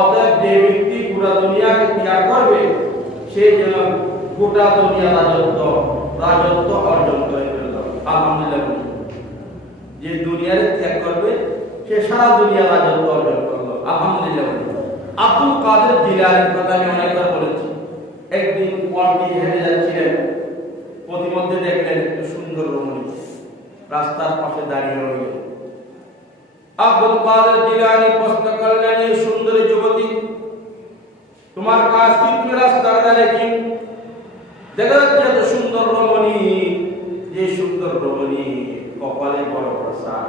অতএব যে ব্যক্তি পুরো দুনিয়াকে ত্যাগ করবে সে যেন গোটা দুনিয়া রাজত্ব অর্জন করে ফেলল। আলহামদুলিল্লাহ। যে দুনিয়ার ত্যাগ করবে সে সারা দুনিয়া রাজত্ব অর্জন করলো। আলহামদুলিল্লাহ। আব্দুল কাদের জিলানীর কথা আমি অনেকবার বলেছি। একদিন পথ দিয়ে হেঁটে যাচ্ছিলেন, প্রতিমধ্যে দেখলেন একটু সুন্দর রমণী রাস্তার পাশে দাঁড়িয়ে রইল। আব্দুল কাদের জিলানী প্রশ্ন করলেন, এই সুন্দরী যুবতী, তোমার কাজ কি? তুমি রাস্তার ধারে কি দেখা যাচ্ছে এত সুন্দর রমণী, যে সুন্দর রমণী কপালে বড় বড় সাপ,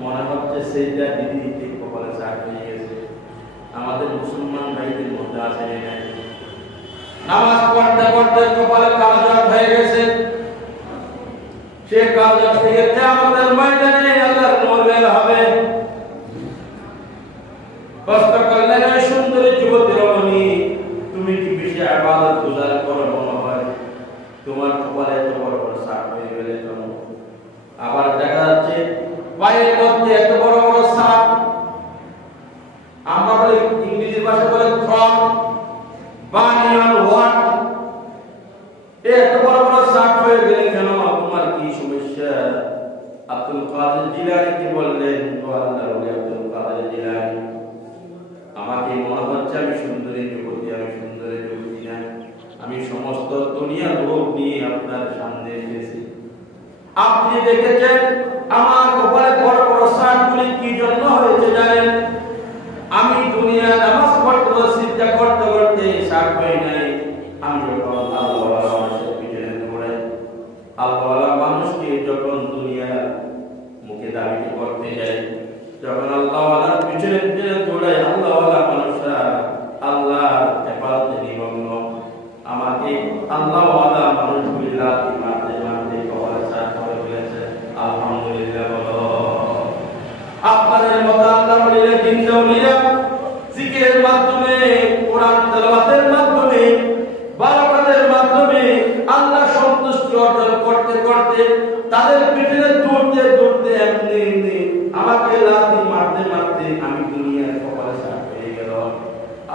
মনে হচ্ছে সেইটা দিদিকে কপালে সাপ হয়ে গেছে। আমাদের মুসলমান ভাইদের মধ্যে আছে নামাজ পড়তে পড়তে কপালে কালজাত হয়ে গেছে, সে কালজাত থেকে আমাদের ময়দানে আল্লাহর নূর বের হবে। কষ্ট করলেন, এই সুন্দরী যুবতী রমণী, তুমি কি বেশি ইবাদত গুজার করো মনে হয়? তোমার কপালে এত বড় বড় সাপ হয়ে গেলে কেন? আবার দেখা যাচ্ছে পায়ের মধ্যে এত বড় বড় সাপ, আমরা বলি ইংরেজি ভাষা বলে থ্রপ, বানিয়ান ওয়াট, এত বড় বড় সাপ হয়ে গেলে কেন? তোমার কি সমস্যা? আব্দুল কাদের জিলানী কি বললেন, ও আল্লাহর ওলি আব্দুল কাদের জিলানী, আমাকে মনে হচ্ছে আমি সুন্দরী যুবতী, আমি সুন্দরী যুবতী না, আমি সমস্ত দুনিয়ার রূপ নিয়ে আপনার সামনে এসেছি। আপনি দেখেছেন আমার কপালে বড় বড় সাপগুলি কি জন্য হয়েছে জানেন? আমি দুনিয়া নামাজ পড়তে সিজদা করতে করতে সাপ হই নাই। আমি যখন আল্লাহওয়ালা মানুষের পিছনে দৌড়াই, আল্লাহওয়ালা মানুষকে যখন দুনিয়া মুখে দাবি করতে যাই, যখন আল্লাহওয়ালার পিছনে পিছনে দৌড়াই, আল্লাহওয়ালা মানুষরা আল্লাহ হেফাজতে নিমগ্ন, আমাকে আল্লাহওয়ালা মানুষগুলি লাথি মারতে মারতে কপালে সাপ করে ফেলেছে। আলহামদুলিল্লাহ বলো। আপনাদের মতো আল্লাহওয়ালিরা জিন্দাউলিরা জিকিরের মাধ্যমে, কোরআন তেলাওয়াতের মাধ্যমে, বারাকাতের মাধ্যমে আল্লাহ সন্তুষ্টি অর্জন করতে করতে তাদের পিছনে দৌড়তে দৌড়তে এমনি আমাকে লাথি মারতে মারতে আমি দুনিয়ার কপালে সাপ হয়ে গেল।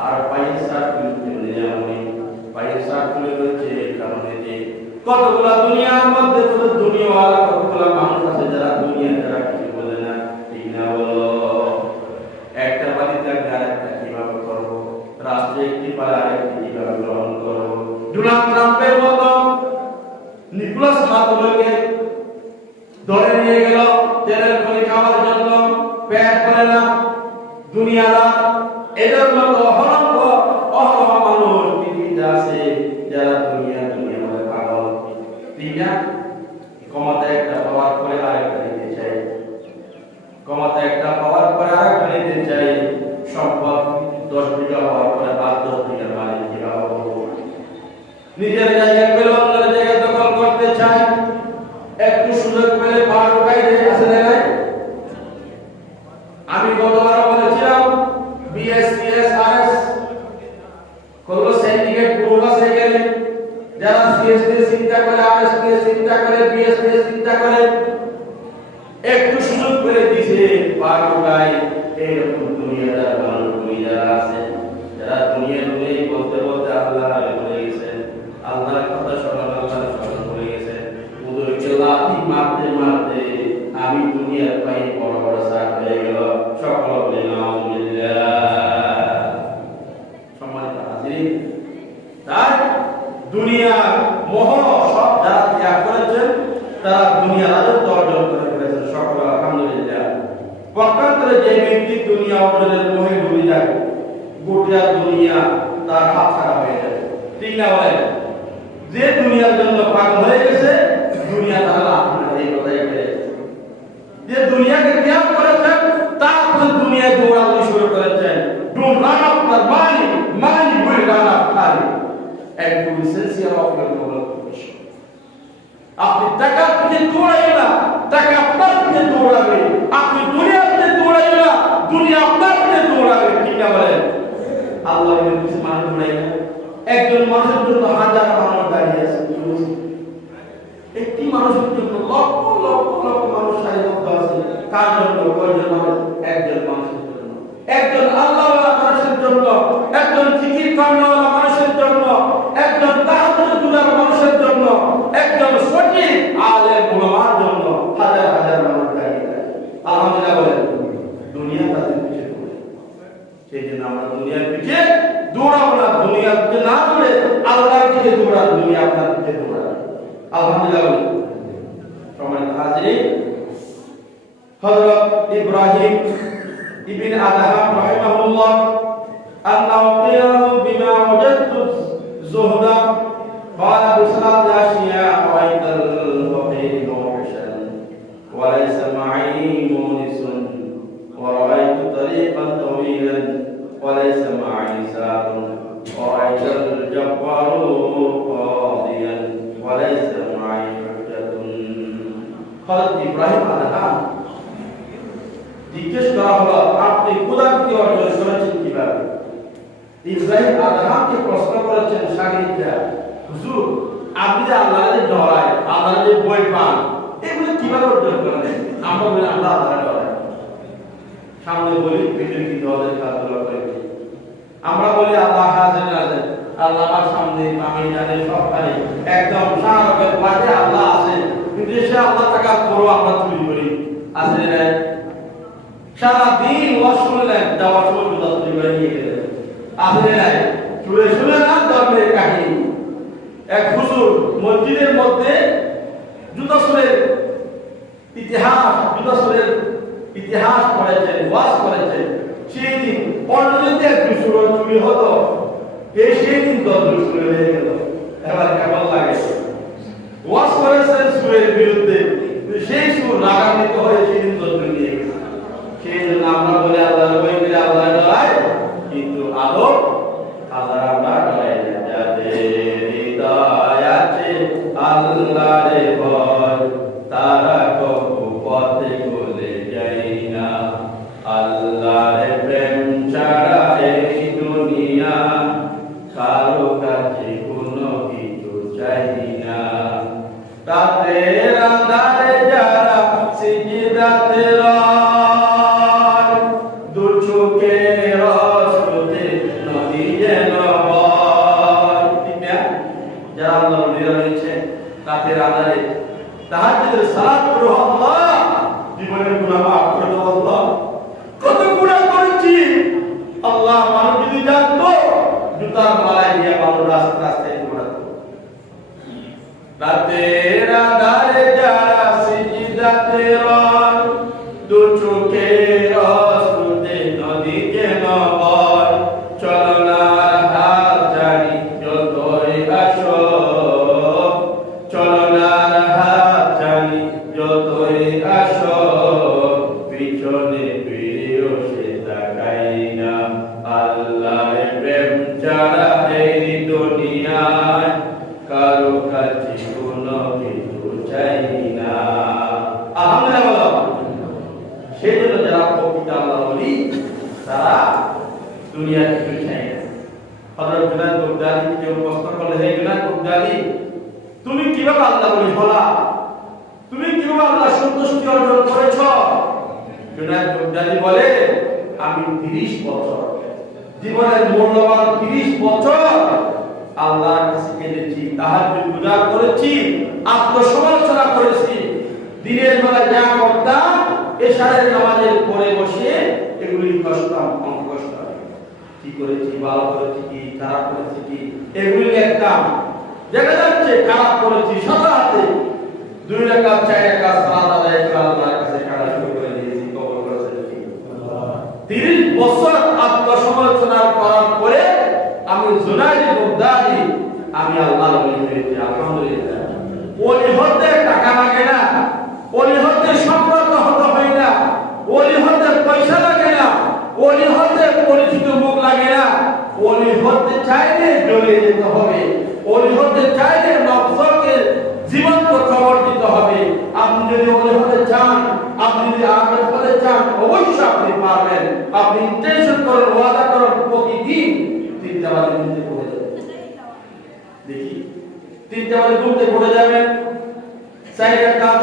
আর পায়ের সাপ তুলতে আমি পায়ের সাপ তুলে রয়েছে কারণে যে কতগুলা দুনিয়ার মধ্যে দুনিয়াওয়ালা কতগুলা মানুষ আছে যারা দুনিয়া যারা কিছু বলে না, ঠিক না বলো? একটা বাড়িতে আরেকটা কিভাবে করবো, রাষ্ট্রে একটি পারে আরেকটি কিভাবে গ্রহণ করবো। ডোনাল্ড ট্রাম্পের মতো নিকোলাস মাদুরোকে ধরে নিয়ে গেল তেলের খনি খাওয়ার জন্য, পেট করে না দুনিয়ারা। এদের মতো অহরহ মানুষ পৃথিবীতে আছে যারা দুনিয়া বলে পাগল, ঠিক না? ক্ষমতা একটা পাওয়ার পরে আরেকটা নিতে চাই, ক্ষমতা একটা পাওয়ার পরে আরেকটা নিতে চাই, সম্পদ 10 বিঘা হওয়ার পরে আর 10 বিঘার মালিক কিভাবে হবো, নিজের জায়গা পেলে অন্যের জায়গা দখল করতে চাই, একটু সুযোগ পেলে পা ঢুকাই দিয়ে আসে নাই। আমি গতবার বলেছিলাম বিএসসিএসআরএস করলো সিন্ডিকেট পুরোটা সেখানে যারা সিএস নিয়ে চিন্তা করে, আরএস নিয়ে চিন্তা করে, বিএস নিয়ে চিন্তা করে, একটু সুযোগ পেলে দিছে পা ঢুকাই। এইরকম দুনিয়াদার মানুষগুলি যারা আছে, যারা দুনিয়া বলতে বলতে আল্লাহ বলে গেছেন, আল্লাহর কথা শোনার আল্লাহর স্মরণ হয়ে গেছে, ওদেরকে লাথি মারতে মারতে আমি দুনিয়ার পায়ে বড় বড় সাপ হয়ে গেল। সকল বলে আলহামদুলিল্লাহ। সম্মানিত হাজিরিন, তাই দুনিয়ার মোহ সব যারা ত্যাগ করেছেন তারা দুনিয়া রাজত্ব অর্জন করে ফেলেছেন। সকল আলহামদুলিল্লাহ। পক্ষান্তরে যে ব্যক্তি দুনিয়া অর্জনের মোহে ডুবে যায়, গোটা দুনিয়া তার হাত ছাড়া হয়ে যায়, ঠিক না বলেন? যে দুনিয়ার জন্য পাগল হয়ে গেছে, দুনিয়া তার লাভ না, এই কথাই বলে। যে দুনিয়াকে ত্যাগ করেছেন তারপরে দুনিয়ায় দৌড়াদৌড়ি শুরু করেছেন। Don't run after money, money will run after you. And you will sincere of your motivation. আপনি টাকার পিছনে দৌড়াইবেন না, টাকা আপনার পিছনে দৌড়াবে। আপনি দুনিয়ার পিছনে দৌড়াইবেন না, দুনিয়া আপনার পিছনে দৌড়াবে, ঠিক না বলেন? আল্লাহ পিছনে মানুষ দৌড়াইবে। একজন মানুষের জন্য হাজার মানুষ দাঁড়িয়ে আছে, একটি মানুষের জন্য লক্ষ লক্ষ লক্ষ মানুষ সারিবদ্ধ আছে। কার জন্য? কয়জন মানুষ? একজন মানুষের জন্য। একজন জন্য, একজন জিকির করানোওয়ালা মানুষের জন্য, একজন তাহাজ্জুদ গুজার মানুষের জন্য, একজন সঠিক আলেম উলামার জন্য হাজার হাজার মানুষ দাঁড়িয়ে আছে। আলহামদুলিল্লাহ বলেন। দুনিয়া তাদের পিছে দৌড়ে। সেই জন্য আমরা দুনিয়ার পিছে দৌড়াবো না। দুনিয়ার পিছে না দৌড়ে আল্লাহর দিকে দৌড়ান। দুনিয়া আপনার পিছে দৌড়াবে। আলহামদুলিল্লাহ বলেন। সম্মানিত হাজিরিন, হযরত ইব্রাহিম ইবনে আদহাম রাহিমাহুল্লাহ আন্নাহু কিয়াহু বিমা ওয়াজাদতু যুহদা ক্বালা বিসালাতি আশিয়া ওয়াইতাল ফাকির মুহসান ওয়া লাইসা মা'i মুনিসুন ওয়া রাআইতু তরিকান তাওয়িলান ওয়া লাইসা মা'i সারুন ওয়া রাআইতাল জাব্বারু কাদিয়ান ওয়া লাইসা মা'i হুজ্জাতুন। হযরত ইব্রাহিম আদহাম জিজ্ঞেস করা হলো, আপনি খোদাকে অর্জন করেছেন কিভাবে? ইব্রাহিম আদহামকে প্রশ্ন করেছেন শাগিদরা, হুজুর আপনি যে আল্লাহকে ডরায়, আল্লাহকে ভয় পান, এগুলো কিভাবে অর্জন করেন? আমরা বলি আমরা আল্লাহকে ডরাই, সামনে বলি পেটের কিন্তু ওদের কাজগুলো করে। আমরা বলি আল্লাহ হাজির নাজির, আল্লাহ আমার সামনে, আমি জানি সবখানে, একদম সারা পাশে আল্লাহ আছে, কিন্তু সে আল্লাহ থাকার পরও আমরা চুরি করি। আছে না? সারাদিন ওয়াজ শুনলেন, যাওয়ার সময় জুতা চুরি করে নিয়ে গেলেন। আপনি নাই শুনে শুনে না ধর্মের কাহিনী। এক হুজুর মসজিদের মধ্যে জুতা চুরের ইতিহাস পড়েছেন, ওয়াজ করেছেন। সেই দিন অন্যদিন একটু চুরি হতো, সেই দিন 10 চুরি হয়ে গেল। এবার কেমন লাগে? ওয়াজ করেছেন সুরের বিরুদ্ধে, সেই সুর রাগান্বিত হয়ে সেদিন 10 নিয়ে গেছে। সেই জন্য আমরা বলি আল্লাহর ভয় করে আল্লাহ ডরাই, কিন্তু আদব আল্লাহ আমরা ডরাই না। যাদের হৃদয় আছে আল্লাহরে ভয়, তারা কবু পথে ভুলে যায় না। আল্লাহর প্রেম ছাড়া এই দুনিয়া কারো কাছে কোনো কিছু চাই না। রাতের আঁধারে যারা সিজদাতে রাতের আঁধারে তাহাজ্জুদের সালাত পড়ো, আল্লাহ জীবনের গুনাহ মাফ করে দাও। আল্লাহ কত গুনাহ করেছি, আল্লাহ মানুষ যদি জানতো জুতার মালায় দিয়ে মানুষ রাস্তায় দৌড়াতো। রাতের আঁধারে যারা সিজদাতে রয়, দু চোখের অশ্রুতে নদী যেন বয়, চলো না হাত ছাড়ি যতই আসো, চলো না হাত ছাড়ি যতই আসো, পিছনে ফিরেও সে তাকাই না। আল্লাহর প্রেম ছাড়া এই দুনিয়ায় কারো কাছে কোনো কিছু চাই না। আলহামদুলিল্লাহ। সেই জন্য যারা প্রকৃত আল্লাহ বলি তারা দুনিয়ার কিছু চাই না। হযরত জুনায়েদ বাগদাদী কেউ প্রশ্ন করলে, হে জুনায়েদ বাগদাদী, তুমি কিভাবে আল্লাহ বলি হলা? তুমি কিভাবে আল্লাহ সন্তুষ্টি অর্জন করেছ? জুনায়েদ বাগদাদী বলে, আমি 30 বছর জীবনের মূল্যবান 30 বছর আল্লাহর কাছে কেঁদেছি, তাহাজ্জুদ গুজার করেছি, আত্মসমালোচনা করেছি। দিনের বেলা যা করতাম এশারের নামাজের পরে বসে এগুলি করতাম, অঙ্ক করতাম, কি করেছি, ভালো করেছি কি, খারাপ করেছি কি, এগুলি লিখতাম। দেখা যাচ্ছে খারাপ করেছি, সাদা হাতে 2 রাকাত 4 রাকাত সালাত আদায় করে আল্লাহর কাছে কাঁদা শুরু করে দিয়েছি, কবুল করেছেন কি? 30 বছর আত্মসমালোচনা করার পরে আমি জুনায়েদ বাগদাদী, আমি আল্লাহর ওলি হয়েছি। আলহামদুলিল্লাহ। ওলি হতে টাকা লাগে না, ওলি হতে সম্পদ হতে হয় না, ওলি হতে পয়সা লাগে না, ওলি হতে পরিচিত মুখ লাগে না। ওলি হতে চাইলে জ্বলে যেতে হবে, ওলি হতে চাইলে নফসকে জীবন্ত খবর দিতে হবে। আপনি যদি ওলি হতে চান, আপনি যদি আখিরাত হতে চান, অবশ্যই আপনি পারবেন। আপনি ইন্টেনশন করেন, ওয়াদা করেন, প্রতিদিন 3টা বাজে ঘুমতে পড়ে যাবেন। দেখি 3টা বাজে ঘুমতে পড়ে যাবেন, 4 রাকাত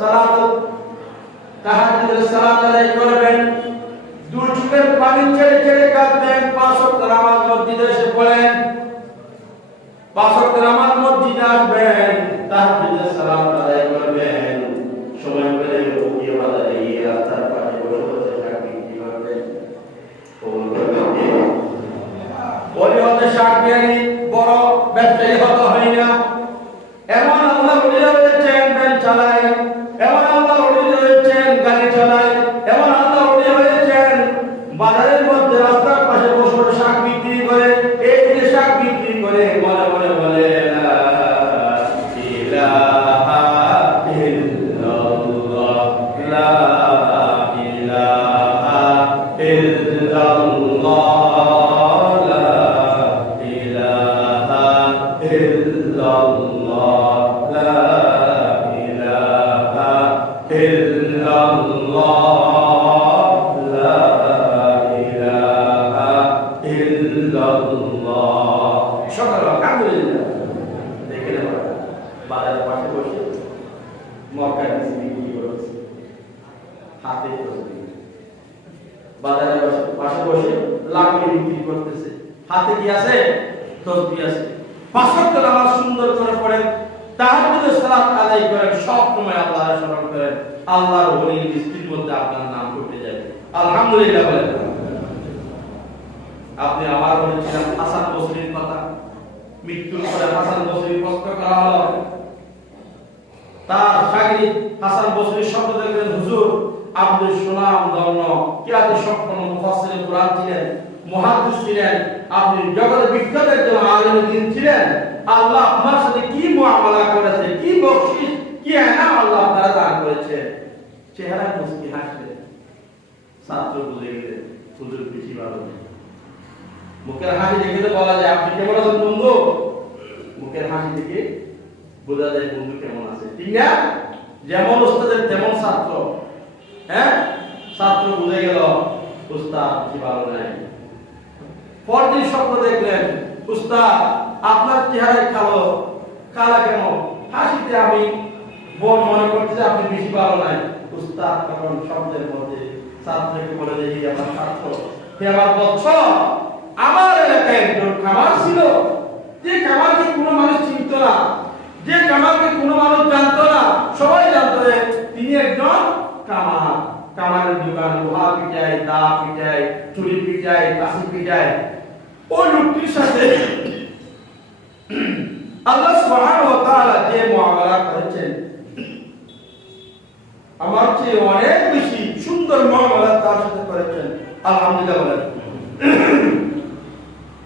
সালাত তাহাজ্জুদের সালাত আদায় করবেন, 2 চোখের পানি ছেড়ে ছেড়ে কাঁদবেন, 5 পাঁচ ওয়াক্ত নামাজ মসজিদে এসে পড়েন, পাঁচ ওয়াক্ত নামাজ মসজিদে আসবেন, তাহাজ্জুদের সালাত আদায় করবেন, সময় পেলে উঠিয়ে বাজারে গিয়ে রাস্তার পাশে বসে বসে শাক বিক্রি করবেন। ওই হতে শাক বিয়ানি বড় ব্যবসায়ী হতে হয় না। এমন আল্লাহ ওলিরা রয়েছেন ভ্যান চালায়, এমন আল্লাহ ওলি রয়েছেন গাড়ি চালায়, এমন আল্লাহ ওলি রয়েছেন বাজারের মধ্যে রাস্তার পাশে বসে বসে শাক বিক্রি করে। এই যে শাক বিক্রি করে মনে মনে বলে লা ইলাহা ইল্লাল্লাহ, লা ইলাহা ইল্লাল্লাহ, লা ইলাহা ইল্লাল্লাহ, লা ইলাহা ইল্লাল্লাহ, লা ইলাহা ইল্লাল্লাহ। সকাল আলহামদুলিল্লাহ। দেখে নেব বাজারের পাশে বসে মক্কা বিক্রি করছে, হাতে বাজারের পাশে বসে লাকড়ি বিক্রি করতেছে, হাতে কি আছে? তসবিহ আছে। পাঁচ ওয়াক্ত নামাজ সুন্দর করে পড়েন, তাহাজ্জুদের সালাত আদায় করেন, সব সময় আল্লাহর স্মরণ করেন, আল্লাহর ওলির লিস্টের মধ্যে আপনার নাম উঠে যাবে। আলহামদুলিল্লাহ বলেন। আপনি আবার বলেছিলেন হাসান বসরির কথা, মৃত্যুর পরে হাসান বসরি প্রশ্ন করা হলো, তার শাগিদ হাসান বসরি শব্দ দেখলেন, হুজুর আপনি সুনাম ধন্য কিরাতে সম্পন্ন মুফাসসির কুরআন ছিলেন, মুহাদ্দিস ছিলেন, আপনি জগতে বিখ্যাত একজন আলেমে দ্বীন ছিলেন। আল্লাহ আপনার সাথে কি মুআমালা করেছে, কি বকশিশ, কি ইনাম আল্লাহ আপনারা দান করেছে। চেহারা মুস্কি হাসলেন, ছাত্র বুঝে গেলেন হুজুর বেশি ভালো। মুখের হাসি দেখে বলা যায় আপনি কেমন আছেন বন্ধু, মুখের হাসি দেখে বোঝা যায় বন্ধু কেমন আছে, ঠিক না? যেমন উস্তাদের তেমন ছাত্র। হ্যাঁ, ছাত্র বুঝে গেল উস্তাদ বেশি ভালো নাই। পরদিন স্বপ্ন দেখলেন, উস্তাদ আপনার চেহারায় কালো, কালা কেন? হাসিতে আমি মনে করছি যে আপনি বেশি ভালো নাই। উস্তাদ তখন শব্দের মধ্যে ছাত্রকে বলে যে আমার ছাত্র, হে আমার বৎস, আমার এলাকায় একজন খামার ছিল, যে খামারকে কোনো মানুষ চিনত না, যে খামারকে কোনো মানুষ জানতো না, সবাই জানতো যে তিনি একজন কামার। কামারের দোকান, লোহা পিটায়, দা পিটায়, চুরি পিটায়, কাশি পিটায়। ওই লোকটির সাথে আল্লাহ সুবহানাহু ওয়া তাআলা যে মুআমালা করেছেন, আমার চেয়ে অনেক বেশি সুন্দর মুআমালা তার সাথে করেছেন। আলহামদুলিল্লাহ বলেন।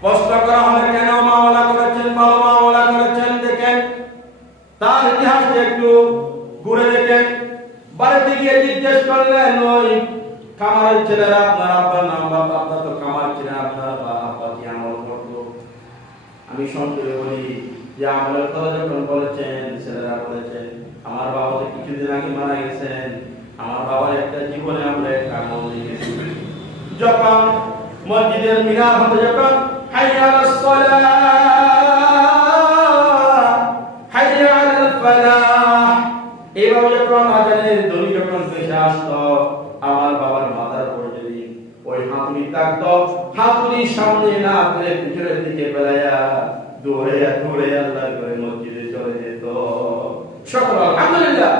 প্রশ্ন করা হলে কেন মুআমালা করেছেন, ভালো মুআমালা করেছেন, দেখেন তার ইতিহাসটা একটু ঘুরে দেখেন। বাড়িতে গিয়ে জিজ্ঞেস করলেন ওই খামারের ছেলেরা, আপনার আব্বার নাম, বাবা আপনার তো খামার ছিলেন, আপনার আব্বা কি আমল করতো? আমি সংক্ষেপে বলি যে আমলের কথা যখন বলেছেন, ছেলেরা বলেছেন আমার বাবা তো কিছুদিন আগে মারা গেছেন, আমার বাবার একটা জীবনে আমরা একটা আমল দেখেছি। যখন মসজিদের মিনার হতে যখন হাইয়া আলাস সালাহ, হাইয়া আলাল ফালাহ, এইভাবে যখন আজানের ধ্বনি যখন ভেসে আসতো, আমার বাবার মাথার উপর যদি ওই হাতুড়ি থাকতো, হাতুড়ির সামনে না করে পিছনের দিকে বেলাইয়া দৌড়ে আল্লাহর ঘরে মসজিদে চলে যেত। সকল আলহামদুলিল্লাহ।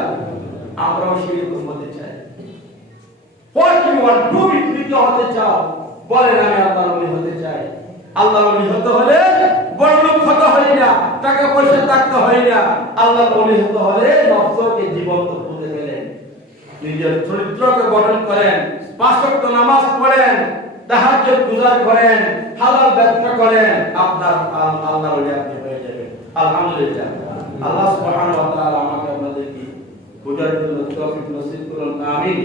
আমরাও সেরকম হতে চাই। What you want to be হতে চাও, বলেন আমি আল্লাহর ওলি হতে চাই। আল্লাহর ওলি হতে হলে বড় লোক হতে হয় না, টাকা পয়সা থাকতে হয় না। আল্লাহর ওলি হতে হলে নফসকে জীবন্ত করতে গেলেন, নিজের চরিত্রকে গঠন করেন, পাঁচ ওয়াক্ত নামাজ পড়েন, তাহাজ্জুদ গুজার করেন, হালাল ব্যবসা করেন, আপনার আল্লাহর ওলি আপনি হয়ে যাবেন। আলহামদুলিল্লাহ। আল্লাহ সুবহানাহু ওয়া তাআলা আমাকে আপনাদেরকে বুঝার জন্য তৌফিক নসিব করুন। আমিন।